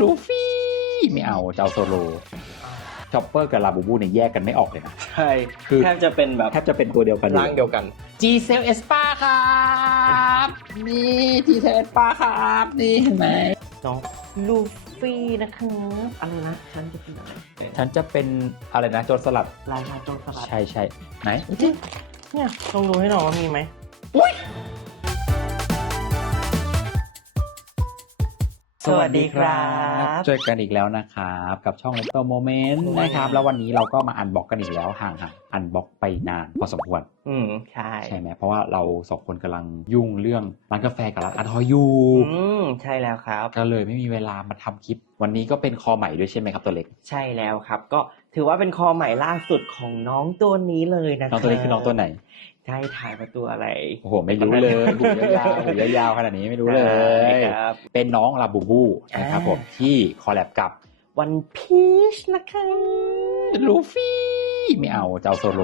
ลูฟี่ไม่เอาจะเอาโซโลชอปเปอร์กับลาบูบูเนี่ยแยกกันไม่ออกเลยนะ ใช่ คือแทบจะเป็นแบบแทบจะเป็นตัวเดียวกันร่างเดียวกันจีเซลเอสปาครับนี่จีเซลเอสปาครับนี่เห็นไหมน้องลูฟี่นะครับอะไรนะฉันจะเป็นอะไรฉันจะเป็นอะไรนะโจรสลัดลายลาโจรสลัดใช่ใช่ไหนเนี่ยลองดูให้หน่อยว่ามีไหม สวัสดีครับเจอกันอีกแล้วนะครับ กับช่อง Letter Moment นะครับ แล้ววันนี้เราก็มาอันบ็อกกันอีกแล้วห่างห่างอันบ็อกไปนานพอสมควร อืมใช่ใช่ไหมเพราะว่าเราสองคนกำลังยุ่งเรื่องร้านกาแฟกับร้านอาร์ทอยอยู่อืมใช่แล้วครับ ก็เลยไม่มีเวลามาทำคลิป วันนี้ก็เป็นคอใหม่ด้วยใช่ไหมครับตัวเล็ก ใช่แล้วครับ ก็ถือว่าเป็นคอใหม่ล่าสุดของน้องตัวนี้เลยนะน้องตัวนี้คือน้องตัวไหน ใช่ถ่ายมาตัวอะไร โอ้โห ไม่รู้เลยหูยาวๆหูยาวๆขนาดนี้ไม่รู้เลใช่ยครับเป็นน้องลาบูบูนะครับอ่าผมที่คอลแลบกับวันพีชนะคะลูฟี่ไม่เอาจะเอาโซโล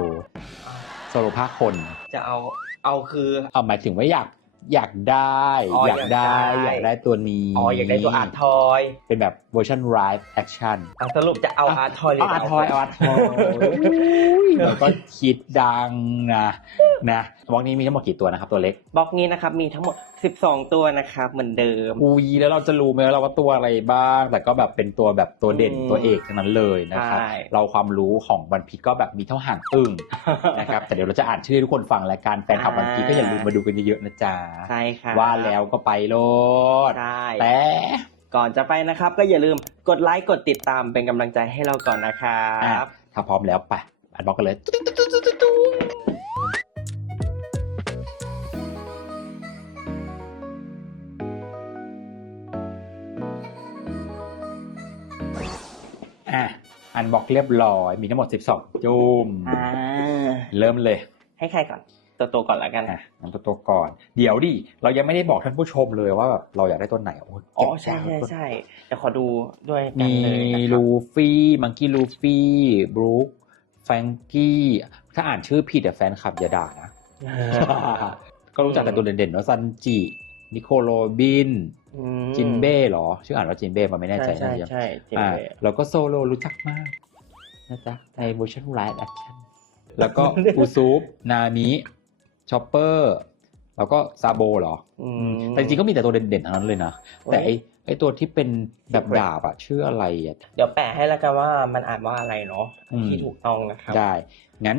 โซโลภาคคนจะเอาเอาคือเอาหมายถึงว่าอยาก อยากได้ อ๋ออยากได้อยากได้อยากได้ตัวนี้อ๋ออยากได้ตัวอาร์ทอยเป็นแบบเวอร์ชันไ i ฟ์แอคชั่นอะสรุปจะเอาอาร์ทอยหรือเอาอาร์ทอยเอาอาร์ทอยแล้วก็คิดดังนะนะวอกนี้มีทั้งหมดกี่ตัวนะครับตัวเล็ก บล็อกนี้นะครับมีทั้งหมด 12ตัวนะครับ เหมือนเดิม อุยแล้วเราจะรู้ไหมว่าเราว่าตัวอะไรบ้าง แต่ก็แบบเป็นตัวแบบตัวเด่นอืมตัวเอกทั้งนั้นเลยนะครับใช่ เราความรู้ของวันพีก็แบบมีเท่าห่างอึ้งนะครับ แต่เดี๋ยวเราจะอ่านชื่อให้ทุกคนฟังรายการแฟนคลับวันพีก็อย่าลืมมาดูกันเยอะๆนะจ๊ะใช่ครับว่าแล้วก็ไปโลดใช่ แต่ ก่อนจะไปนะครับ ก็อย่าลืมกดไลค์กดติดตามเป็นกำลังใจให้เราก่อนนะครับ ถ้าพร้อมแล้วไปอันบล็อกกันเลยอะ นบล็อกเรียบร้อย มีทั้งหมด 12 จุ่มอ่าเริ่มเลย ให้ใครก่อน ตัวโตก่อนแล้วกันอะงั้นตัวตัวก่อน เดี๋ยวดิ เรายังไม่ได้บอกท่านผู้ชมเลยว่าแบบเราอยากได้ตัวไหนโอ้ยอ๋อเก็ใช่บใช่ไว้ใช่เดี๋ยวขอดูด้วยกันมีเลยนะครับลูฟี่มังกี้ลูฟี่บรูคแฟรงกี้ถ้าอ่านชื่อผิดอะแฟนคลับอย่าด่านะก็รู้จักแต่ตัวเด่นๆว่าซันจินิโคลโรบินอืม จินเบ้เหรอ ชื่ออ่านว่าจินเบ้มาไม่แน่ใจใช่นะใช่ยังใช่จินอ่าเบ้แล้วก็โซโลรู้จักมากนะจ๊ะในเวอร์ชันไลฟ์แอคชั่นแล้วก็อูซูปนามิชอปเปอร์แล้วก็ซาโบเหรออือืมมแต่จริงๆก็มีแต่ตัวเด่นๆทั้งนั้นเลยนะ แต่ไอไอตัวที่เป็นแบบ Secret ดาบอะชื่ออะไรอะเดี๋ยวแปะให้แล้วกันว่ามันอ่านว่าอะไรเนาะอืมที่ถูกต้องนะครับได้ งั้น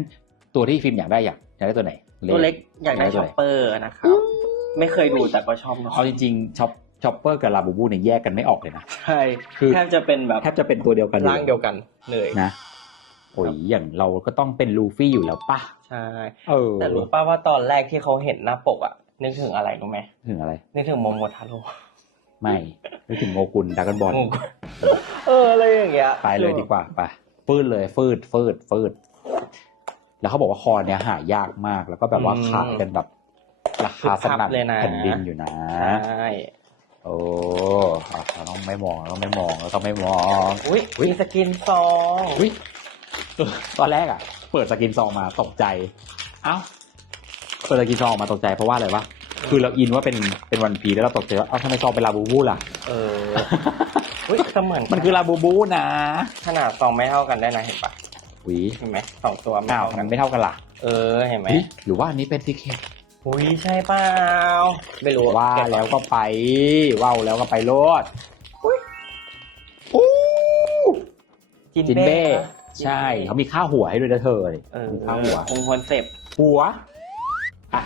ตัวที่ฟิล์มอยากได้อยากอยากได้ตัวไหนตัวเล็กอยากได้ตัช็วอไหปเปอร์นะครับไม่เคยดูแต่ก็ชอบมากเอาจริงๆช็อป ช็อปเปอร์กับลาบูบูเนี่ยแยกกันไม่ออกเลยนะ ใช่คือแทบจะเป็นแบบแทบจะเป็นตัวเดียวกันลร่างเดียวกันเลยนะโอ้ยอย่างเราก็ต้องเป็นลูฟี่อยู่แล้วป่ะใช่เออแต่รู้ป่าว่าตอนแรกที่เขาเห็นหน้าปกอะนึกถึงอะไรรู้ไหมถึงอะไรนึกถึงโมโมทาโร่ไม่นึกถึงโงกุลดากอนบอลเอออะไรอย่างเงี้ยไปเลยดีกว่าไปฟืดเลยฟืดฟืดฟืด แล้วเขาบอกว่าคอเนี้ยหายากมากแล้วก็แบบว่าขายกันแบบราคาสนั่นเลยนะแผ่นดินอยู่นะใช่ โอ้อะเราต้องไม่มองเราต้องไม่มองเราต้องไม่มองอุ้ยอุ๊ยมีสกินซองอุ้ยเออตอนแรกอะ เปิดสกินซองมาตกใจ เอ้า เปิดสกินซองออกมาตกใจเพราะว่าอะไรวะ คือเราอินว่าเป็นเป็นวันพีแล้วเราตกใจว่า เอ้าทำไมซองเป็นลาบูบูล่ะ เอออุ้ยเสมือนมันคือลาบูบูนะขนาดซองไม่เท่ากันได้นะเห็นปะหวีเห็นไหมสองตัวไม่อ้าวเท่ามักันนไม่เท่ากันล่ะ เออเห็นไหมหึหรือว่าอันนี้เป็นซีเคท อุ้ยใช่เปล่าไม่รู้ว่าเก็บแล้วก็ไปว่าวแล้วก็ไปโลดอู้จินจินเบ้ปะใช่เขามีค่าหัวให้ด้วยนะเธอเออมีค่าหัวคงคอนเซปต์หัวอะ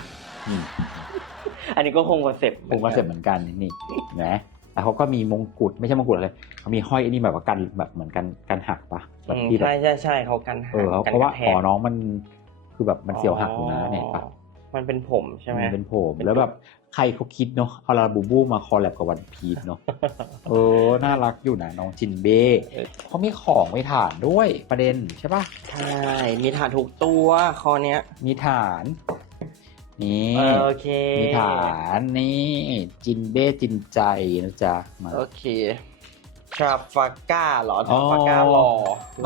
อืมอันนี้ก็คงคอนเซปต์ผมก็เสร็จเหมือนกันนี่นะแล้วเขาก็มีมงกุฎไม่ใช่มงกุฎอะไรเขามีห้อยไอ้นี่แบบว่ากันแบบเหมือนกันกันหักปะแบอืบมที่แบบใช่ใช่ใช่เขากันหักเออเขากันเพราะว่ากแทอ๋กอน้องมันคือแบบมันเสียวหักอยู่นะเนี่ยปะ มันเป็นผมใช่ไหมมันเป็นผมเป็นแล้วแบบใครเขาคิดเนาะเอาลาบูบูมาคอลแลบกับวันพีชเนาะเออ น่ารักอยู่นะน้องจินเบ้เออเขามีของไม่ฐานด้วยประเด็นใช่ปะใช่ มีฐานทุกตัวคอเนี้ย มีฐาน นี่เออโอเค มีฐานนี่จินเบ้จินใจนะจ๊ะมาโอเคทราฟาก้าเหรอทราฟาก้าอ๋อรอ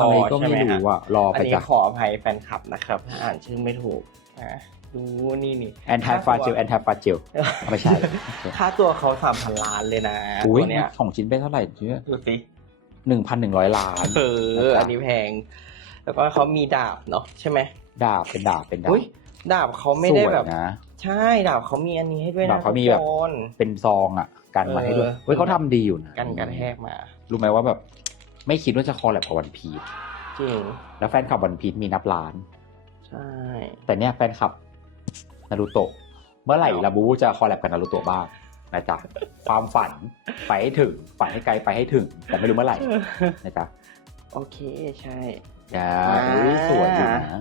รอะอไรก็ใช่ไม่ไหมฮะรู้อะรออัไปนนี้จ้ะขออภัยแฟนคลับนะครับถ้าอ่านชื่อไม่ถูกนะ ดูนี่นี่แอนตี้ฟาจิลแอนตี้ฟาจิลไม่ใช่ ค่าตัวเขาสามพันล้านเลยนะอุ้ยตัวเนี้ยของชิ้นเป็นเท่าไหร่เนี่ยดูสิหนึ่งพันหนึ่งร้อยล้านเอออันนี้แพง แล้วก็เขามีดาบเนาะใช่ไหมดาบเป็นดาบเป็นดาบอุ้ยดาบเขาไม่ได้แบบสวยนะใช่ดาบเขามีอันนี้ให้ด้วยดานะบเขามีแบบทุกคนเป็นซองอะกันมาให้ด้วยเออเฮ้ยเขาทำดีอยู่นะกันกระแทกมารู้ไหมว่าแบบ ไม่คิดว่าจะคอลแลบกับวันพีชจริง แล้วแฟนคลับวันพีชมีนับล้าน ใช่ แต่เนี่ยแฟนคลับ นารูโตะเมื่อไหร่ลาบูบูจะคอลแลบกับนารูโตะบ้างนะจ๊ะความฝันไปให้ถึงฝันให้ไกลไปให้ถึง แต่ไม่รู้เมื่อไหร่นะจ๊ะโอเคใช่อย่าอ่าอุ๊ยสวยอยู่นะ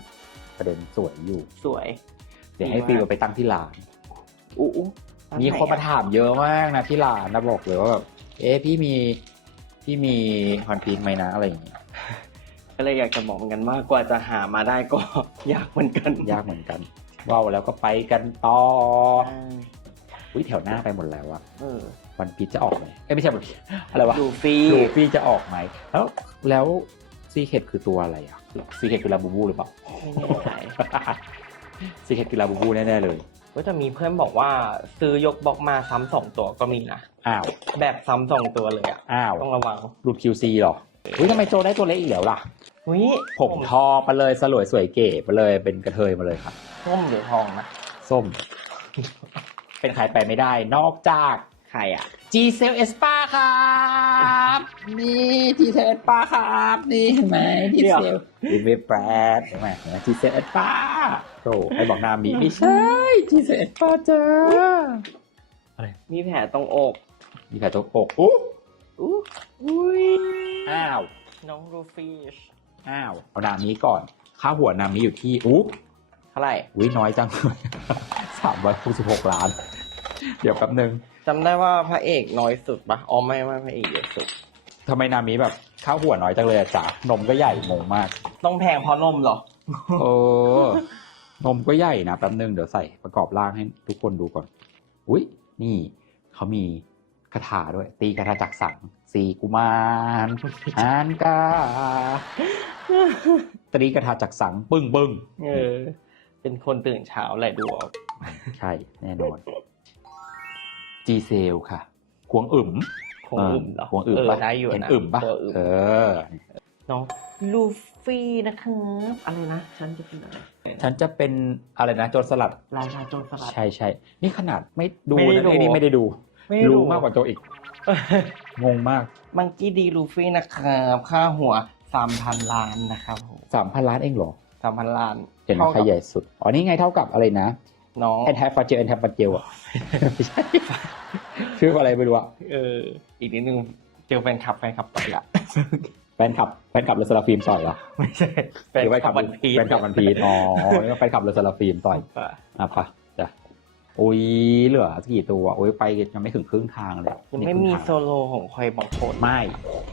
ประเด็นสวยอยู่ สวย เดี๋ยวให้ดีมากฟิลเอาไปตั้งที่ร้านอู้อู้ร้มีคนมาไหอะถามเยอะมากนะที่ร้านนะบอกเลยว่าแบบเอ๊ะพี่มีพี่มีฮอนพีนไหมนะอะไรอย่างเงี้ยก็เลยอยากจะบอกเหมือนกันว่ากว่าจะหามาได้ก็ยากเหมือนกัน ยากเหมือนกัน ว้าวแล้วก็ไปกันต่อใช่อุ้ยแถวหน้าไปหมดแล้วอะเออวันพีชจะออกไหมเอ้ยไม่ใช่วันพีชอะไรวะดูฟรีลูฟี่จะออกไหมแล้วแล้วซีเคดคือตัวอะไรอะซีเคดคือลาบูบูหรือเปล่าไม่แน่ใจซีเคดคือลาบูบูแน่ๆเลยก็จะมีเพื่อนบอกว่าซื้อยกบล็อกมาซ้ำสองตัวก็มีนะอ้าวแบบซ้ำสองตัวเลยอะอ้าวต้องระวังหลุด QC เหรออุ้ยทำไมโจได้ตัวเล็กอีกแล้วล่ะ อุ้ยผมทอไปเลยสลวยสวยเก๋ไปเลยเป็นกระเทยมาเลยครับส้มหรือทองนะส้ม เป็นใครไปไม่ได้ นอกจากใครอะ G c e l s p a ครับนี่ G c e l s p a ครับนี่เห็นไหม G เดี๋ยว c e l วินเวแปรดเห็นไหมเห็นไหม G c e l s p a โอ้ไอบอกนามีไม่ใช่ G c e l s p a จ้ามีแผลตรงอก มีแผลตรงอกอู้อู้อุ้ยอ้าวน้องรูฟี่ อ้าวเอานามีก่อน ค่าหัวนามีอยู่ที่อู้เท่าไหร่วิน้อยจังเลยสามร้อยหกสิบหกล้าน เดี๋ยวแป๊บนึงจำได้ว่าพระเอกน้อยสุดปะอ๋อไม่ไม่พระเอกเยอะสุดทำไมนามีแบบค่าหัวน้อยจังเลยอะจ๋านมก็ใหญ่งงมาก ต้องแพงเพราะนมเหรอเออนมก็ใหญ่นะแป๊บนึงเดี๋ยวใส่ประกอบร่างให้ทุกคนดูก่อน อุ้ยนี่เขามีคาถาด้วย ตีคาถาจักสังสีกุมารอานกา ตรีคาถาจักสังปึ้งปึ้งเออ เป็นคนตื่นเช้าแหละดูออกใช่ แน่นอน จีเซลค่ะควงอึ๋มคงอึมเหรอควงอึ๋มเออปะได้อยู่เห็นนะอึ๋มปะตัวอึมเออน้องลูฟี่นะครับอะไรนะ ฉันจะเป็นอะไรฉันจะเป็นอะไรนะโจรสลัดราชาโจรสลัด ใช่ใช่นี่ขนาดไม่ดูไม่ได้นะดูไอ้นี่ไม่ได้ดูไม่รู้รู้มากกว่าโจอีก งงมาก มังกี้ดีลูฟี่นะครับค่าหัว สามพันล้านนะครับผมสามพันล้านเองเหรอสามพันล้านเห็นไหมท่าใครกับใหญ่สุด อ๋อนี่ไงเท่ากับอะไรนะ น้องแอนทฟาเจลแอนทฟาเจลอะไม่ใช่ชื่ออะไรไม่รู้อะเออ อีกนิดนึงเจอแฟนคลับแฟนคลับต่อยละแฟนคลับแฟนคลับเลอสลาฟิล์มต่อยเหรอไม่ใช่แฟหนรือแฟนคคลัลับบวันพีชแฟนคลับวันพีชอ๋อนี่ก็แฟนคลับเลอสลาฟิล์มต่อยอะอะปะจ้ะอุ้ยเหลือกี่ตัวอุ้ยไปยังไม่ถึงครึ่งทางเลยยังนี่ไม่ครึ่มีทางโซโลของใครบางคนไม่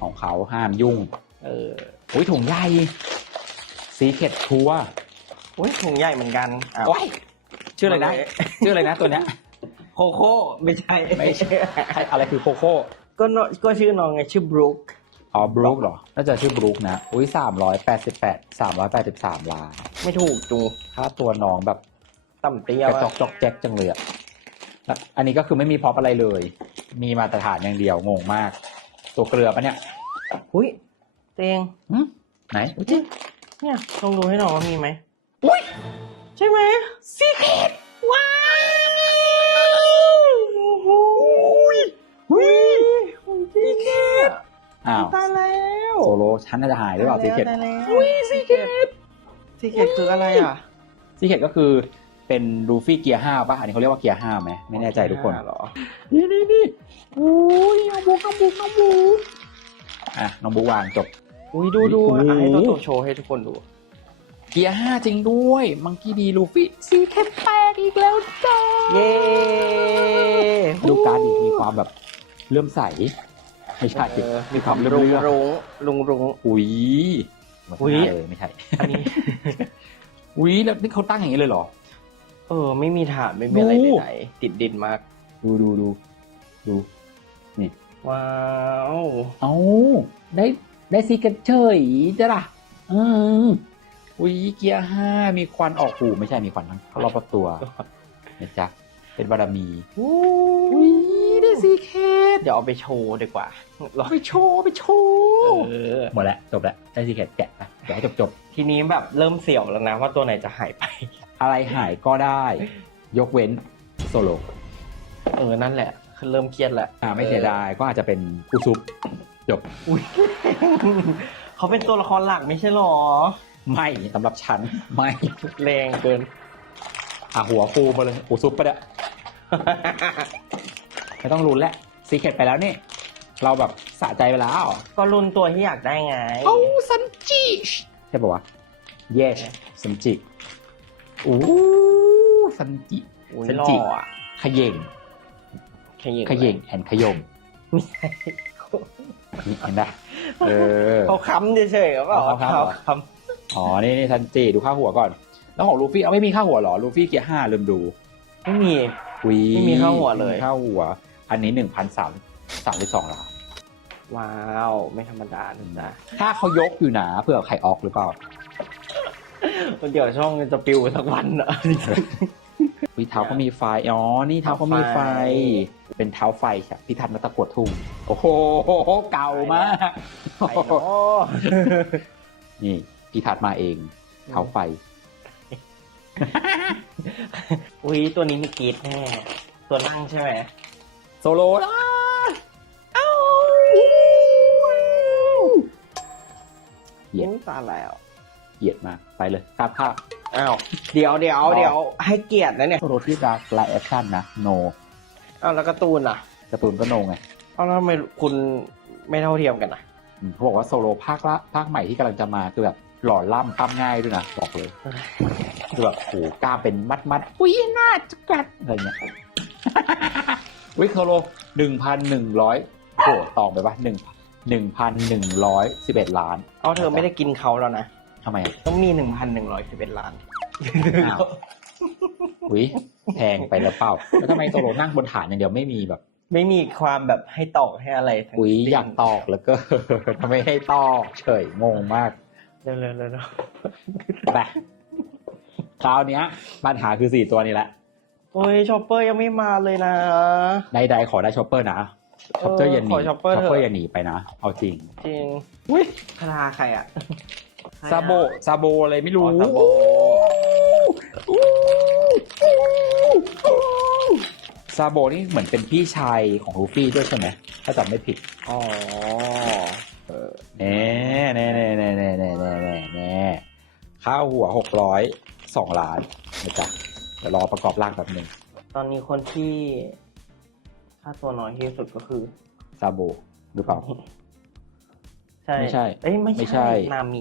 ของเขาห้ามยุ่ง เอออุ้ยถุงใหญ่ซีเค็ดทัวร์อุ้ยถุงใหญ่เหมือนกันอ้าว โอ้ยชื่ออะไรนะมาเลย ชื่ออะไรนะตัวเนี้ยโคโค่ไม่ใช่ไม่ใช่ใครอะไรคือโคโค่ก็น้องก็ชื่อน้องไงชื่อบรูคอ๋อบรูคเหรอน่าจะชื่อบรูคนะอุ้ยสามร้อยแปดสิบแปดสามร้อยแปดสิบสามล้านไม่ถูกจูค่าตัวน้องแบบต่ำเตี้ยกระจอกจอกแจ๊กจังเลยอะแล้วอันนี้ก็คือไม่มีพร็อปอะไรเลย มีมาตรฐานอย่างเดียวงงมาก ตัวเกลือปะเนี่ยอุ้ย เตงหึไหนอุ๊ยจริงเนี่ยลองดูให้หน่อยว่ามีไหมอุ้ยใช่ไหมซีเคดว้าวอุ้ยอุ้ยซีเคทอ้าวตายแล้วโซโลฉันน่าจะหายหรือเปล่าซีเคดตายแล้วอุ้ยซีเคดซีเคทคืออะไรอะซีเคดก็คือเป็นลูฟี่เกียร์ห้าป่ะอันนี้เขาเรียกว่าเกียร์ห้าไหมไม่แน่ใจทุกคนเหรอนี่นี่นี่อุ้ยน้องบุ๊กน้องบุ๊กน้องบุ๊กอะน้องบุ๊กวางจบ อุ้ยดูดูโอ้โห อะให้ตัวโตโชว์ให้ทุกคนดู เกียร์ห้าจริงด้วย มังกี้ดีลูฟี่ซีแคปแตกอีกแล้วจ้า เย้ดูการดอีกมีความแบบเลื่อมใสไม่ใช่เออมีความเลื่อมรุงเลื่อมรุงลุงรุง อุ้ยอุ๊ย ไม่ใช่เลยไม่ใช่ อันนี้ อุ้ยแล้วนี่เขาตั้งอย่างนี้เลยเหรอ เออ ไม่มีฐานไม่มีอะไรดูใดๆติดดินมาก ดูดูดูดู ว้าว เอาได้ ได้ซีกันเฉยจ้ะล่ะอืมอุ้ยเกียร์ห้ามีควันออกหูไม่ใช่มีควันทั้งรอบตัวนะจ๊ะเป็นบารมีอุ้ยได้ซีเคสเดี๋ยวเอาไปโชว์ดีกว่าเราไปโชว์ไปโชว์เออหมดแล้วจบแล้วได้ซีเคสแกะไปเดี๋ยวให้จบจบทีนี้แบบเริ่มเสี่ยวแล้วนะว่าตัวไหนจะหายไปๆอะไรหายก็ได้ ยกเว้นโซโลเออนั่นแหละคือเริ่มเครียดแล้วอ่าไม่เสียดายก็อาจจะเป็นอุซุป จบ อุ้ย เขาเป็นตัวละครหลักไม่ใช่หรอ ไม่สำหรับฉัน ไม่แรงเกิน อะหัวฟูมาเลยอุซุปไปะเนี่ยไม่ต้องลุ้นแล้วซีเคทไปแล้วนี่ เราแบบสะใจไปแล้วก็รุ่นตัวที่อยากได้ไงโอ้ซันจิใช่ปะวะ yes ซันจิโอ้ซันจิอุ้ยสันหล่จิออะขย่งขยิงขย่งแอนขยม ไม่ใช่นี่ เห็นไหมเออเขาค้ำเฉยๆเขาเปล่าเขาค้ำเหรอเขาค้อ๋อ นี่นี่ซันจิดูค่าหัวก่อน แล้วของลูฟี่เอาไม่มีค่าหัวเหรอ ลูฟี่เกียร์ห้าลืมดูำไม่มีวีไม่มีค่าหัวเลยค่าหัว อันนี้หนึ่งพันสามสามสิบสองล้านว้าวไม่ธรรมดานะจ๊ะถ้าเขายกอยู่หนาเพื่อใครออกหรือเปล่าเดี๋ยวช่องมันจะปิวสักวันอะ วิเท้าเขามีไฟ อ๋อ นี่เท้าเขามีไฟ เป็นเท้าไฟค่ะพิทักษ์นัตะกวดทุ่งโอ้โหเก่ามากไปเนาะนี่พิทักษ์มาเอง เท้าไฟ อุ้ยตัวนี้มีกรีดแน่ตัวนั่งใช่ไหมโซโลนะเหยียดอุ๊ตาแล้วเหยียดมากไปเลยภาพภาพอ้าวเดี๋ยวเดี๋ยวอ๋อเดี๋ยวให้เกียรตินะเนี่ยโซโลที่รักไลแอคชั่นนะ โน อ้าวแล้วการ์ตูนอะการ์ตูนก็โนไงอ้าวแล้วทำไมคุณไม่เท่าเทียมกันอะอืมเขาบอกว่าโซโลภาคละภาคใหม่ที่กำลังจะมาคือแบบหล่อล่ำปั้มง่ายด้วยนะบอกเลยคือแบบโหกล้ามเป็นมัดมัดๆอุ้ยน่าจะกัดอะไรเงี้ย วิโซโลหนึ่งพันหนึ่งร้อยโอ้ตองไปปะหนึ่งหนึ่งพันหนึ่งร้อยสิบเอ็ดล้านเอาเธอไม่ได้กินเขาแล้วนะ ทำไมอะต้องมีหนึ่งพันหนึ่งร้อยสิบเอ็ดล้านอ้าว อุ้ยแพงไปแล้วเปล่าแล้วทำไมโซโลนั่งบนฐานอย่างเดียวไม่มีแบบ ไม่มีความแบบให้ตอกให้อะไรทั้งอุ้ยสิ้นอยากตอกแล้วก็ทำไมให้ตอกเฉยงงมากเร็วเร็วเร็วเร็วไปคราวเนี้ยปัญหาคือสี่ตัวนี้แหละโอ้ยชอปเปอร์ยังไม่มาเลยนะใดๆขอได้ชอปเปอร์นะชอปเปอร์อย่าหนีขอชอปเปอร์เถอะอย่าหนีไปนะ เอาจริง จริงอุ้ยคาถาใครอะ ซาโบซาโบอะไรไม่อ๋รู้อซาโบ ซาโบนี่เหมือนเป็นพี่ชายของลูฟี่ด้วยใช่ไหมถ้าจำไม่ผิดอ๋อแน่แน่แน่แน่แน่แน่แน่แน่แน่ค่าหัวหกร้อยสองล้านนะจ๊ะเดี๋ยวรอประกอบร่างแป๊บหนึงตอนนี้คนที่ค่าตัวน้อยที่สุดก็คือซาโบหรือเปล่า ใช่ไม่ใช่เอ้ยไม่ไม่ใช่ ใช่นามิ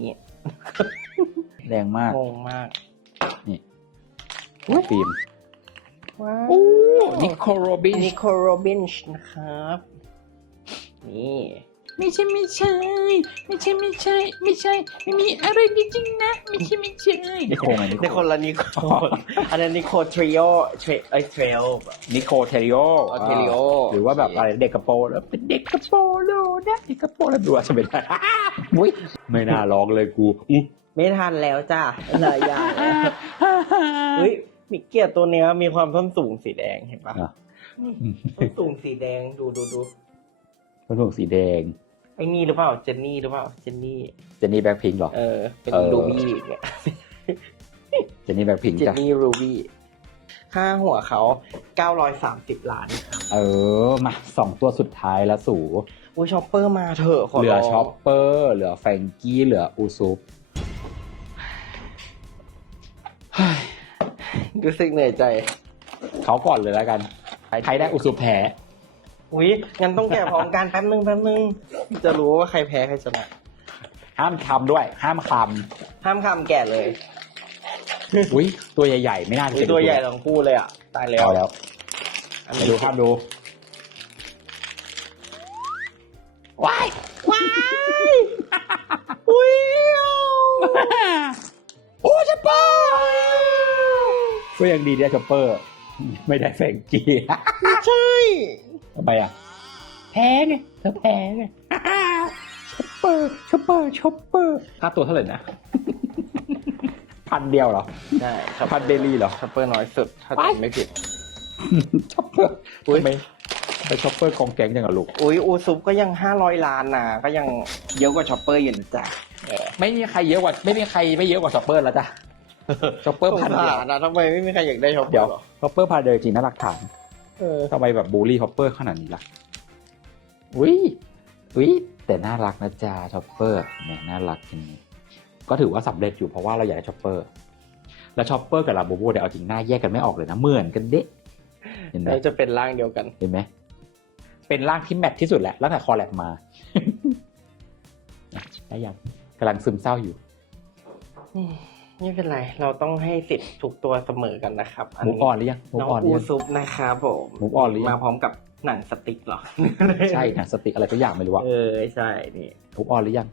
แรงมาก งงมากฟิล์มว้าโอ้นิโคโรบินนิโคลโรบินช์นะครับ นี่ ไม่ใช่ไม่ใช่ ไม่ใช่ไม่ใช่ ไม่ใช่ ไม่มีอะไรจริงๆนะ ไม่ใช่ไม่ใช่นิโคไงนิในโคคนละนิโคอันนั้นนิโคทริโอเทรไอเทรล นิโคเทริโออ๋อ Terrio หรือว่าแบบอะไรเด็กกระโปรงแล้วเป็นเด็กกระโปรงโลนะเด็กกระโปรงแล้วดูใช่ไหมอุ้ยไม่น่าร้องเลยกูอุ๊ยไม่ทันแล้วจ้าหลายอย่างแล้วเฮ้ยมีเกียรติตัวเนี้ยมีความส้นสูงสีแดงเห็นปะอะส้นสูงสีแดงดูดูดู มันถูกสีแดง ไอ้นี่หรือเปล่า เจนนี่หรือเปล่า เจนนี่ เจนนี่แบ็คพิงค์หรอ เออ เป็นเออ รูบี้เนี่ยเจนนี่แบ็คพิงค์เจนจ้ะนี่รูบี้ ค่าหัวเขา 930 ล้าน เออ มาสองตัวสุดท้ายแล้วสู่ อุ้ยช็อปเปอร์มาเถอะขอเหลือร้งช็อปเปอร์ เหลือแฟรงกี้เหลืออูซุปรู้สึกเหนื่อยใจ เขาก่อนเลยแล้วกัน ใครได้อูซุปแพ้ อุ้ยงั้นต้องแกะพร้อมกันแป๊บนึงแป๊บนึง จะรู้ว่าใครแพ้ใครชนะ ห้ามคำด้วย ห้ามคห้ามคำแกะเลยำอุ้ยตัวใหญ่ ๆ ไม่น่าจะอุ้ยเป็นตัวใหญ่ทั้งคู่เลยอะ ตายแล้วเอาแล้วอันไปนี้ดูภาพดูว้ายว้ายอุ้ยโอ้ชอปเปอร์ก็ยังดีที่ได้ชอปเปอร์ ไม่ได้แฟรงกี้ใช่ ทำไมอะ แพ้ไงเธอแพ้ไงชอปเปอร์ชอปเปอร์ชอปเปอร์ค่าตัวเท่าไหร่นะ พันเดียวเหรอ ใช่พันเดลี่เหรอ ช็อปเปอร์น้อยสุดถ้าไปจำไม่ผิด ช็อปเปอร์อุ๊ย ทำไมไปช็อปเปอร์กองแกงจังอะลูก อุ้ยอูซุปก็ยังห้าร้อยล้านนะก็ยังเยอะกว่าช็อปเปอร์อยู่นะจ๊ะเออไม่มีใครเยอะกว่าไม่มีใครไม่เยอะกว่าช็อปเปอร์แล้วจ้ะช็อปเปอร์สงพันเดียวสารนะทำไมไม่มีใครอยากได้ช็อปเปเดี๋อยวร์หรอช็อปเปอร์พันเดียวจริงนะหลักฐาน เออทำไมแบบบูลลี่ช็อปเปอร์ขนาดนี้ล่ะอุ้ยอุ้ยแต่น่ารักนะจ๊ะช็อปเปอร์แหมน่ารักจริงก็ถือว่าสำเร็จอยู่เพราะว่าเราอยากได้ช็อปเปอร์ แล้วช็อปเปอร์กับลาบูบูเดี๋ยวเอาจริงหน้าแยกกันไม่ออกเลยนะเหมือนกันเด๊ะเห็นไหมแล้วจะเป็นร่างเดียวกันเห็นไหมเป็นร่างที่แมทที่สุดแหละแล้วแต่คอแลบมาได้ยังกำลังซึมเศร้าอยู่อืม ไม่เป็นไร เราต้องให้สิทธิ์ทุกตัวเสมอกันนะครับมูฟออนหรือยังมูฟน้องออนหรือูอยัง ซุปนะครับผม Move on หรือยัง มาพร้อมกับหนังสติ๊กเหรอใช่หนังสติกอะไรก็อย่างไม่รู้ว่าเออใช่นี่มูฟออนหรือยัง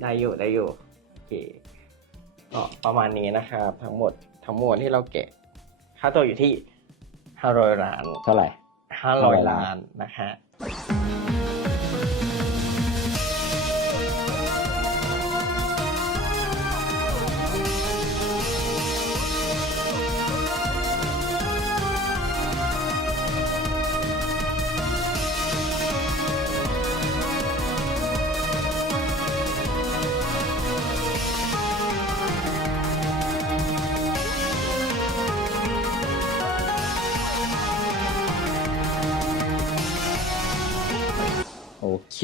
ได้อยู่ได้อยู่โอเคก็ประมาณนี้นะครับ ทั้งหมดทั้งมวลที่เราเก็บค่าตัวอยู่ที่ห้าร้อยล้านเท่าไหร่ห้าร้อย500ล้านนะฮะ เค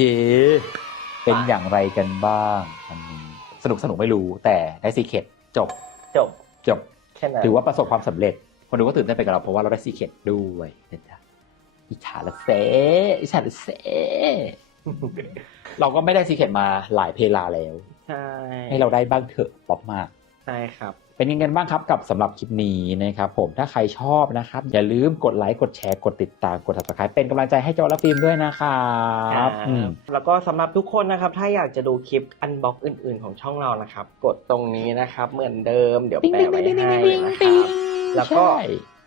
เป็นอย่างไรกันบ้างอันนี้สนุกสนุกไม่รู้แต่ได้ซีเคทจบจบจบแค่นั้นถือว่าประสบความสำเร็จ คนดูก็ตื่นเต้นไปกับเราเพราะว่าเราได้ซีเคทด้วยนะจ๊ะอิจฉาละเซอิจฉาละเซเราก็ไม่ได้ซีเคทมาหลายเพลาแล้ว ใช่ ให้เราได้บ้างเถอะป๊อปมาก ใช่ครับ เป็นยังไงกันบ้างครับกับสำหรับคลิปนี้นะครับผมถ้าใครชอบนะครับ อย่าลืมกดไลค์กดแชร์กดติดตามกด subscribe เป็นกำลังใจให้โจและฟิล์มด้วยนะครับอืมแล้วก็สำหรับทุกคนนะครับ ถ้าอยากจะดูคลิปอันบ็อกอื่น ๆ ของช่องเรานะครับ กดตรงนี้นะครับ เหมือนเดิมเดี๋ยวปิ๊งแปะปิ๊งไว้ปิ๊งปิ๊งให้ปิ๊งนะคปิ๊รังบแล้วก็ใช่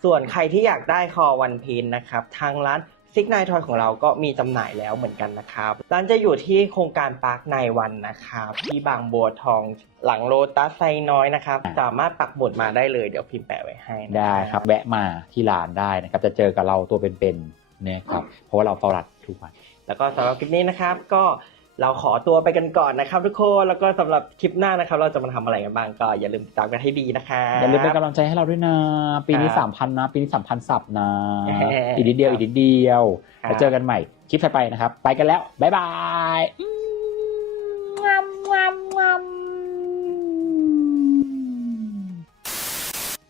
ส่วนใครที่อยากได้คอวันพีนนะครับ ทางร้าน ซิกไนทอยของเราก็มีจำหน่ายแล้วเหมือนกันนะครับ ร้านจะอยู่ที่โครงการปาร์คในวันนะครับ ที่บางบัวทองหลังโลตัสไซน้อยนะครับ สามารถปักหมุดมาได้เลยเดี๋ยวพิมพ์แปะไว้ให้นะได้ครับ แวะมาที่ร้านได้นะครับ จะเจอกับเราตัวเป็นๆนะครับเพราะว่าเราเฝ้ารัดทุกวัน แล้วก็สำหรับคลิปนี้นะครับก็ เราขอตัวไปกันก่อนนะครับทุกคนแล้วก็สำหรับคลิปหน้านะครับ เราจะมาทำอะไรกันบ้างก็อย่าลืมติดตามกันให้ดีนะครับอย่าลืมเป็นกำลังใจให้เราด้วยนะ ปีนี้ครับสามพันนะ ปีนี้สามพันสับนะแหมอีกนิดเดียวอีกนิดเดียวครับแล้วเจอกันใหม่คลิปถัดไปนะครับ ไปกันแล้วบ๊ายบายอืม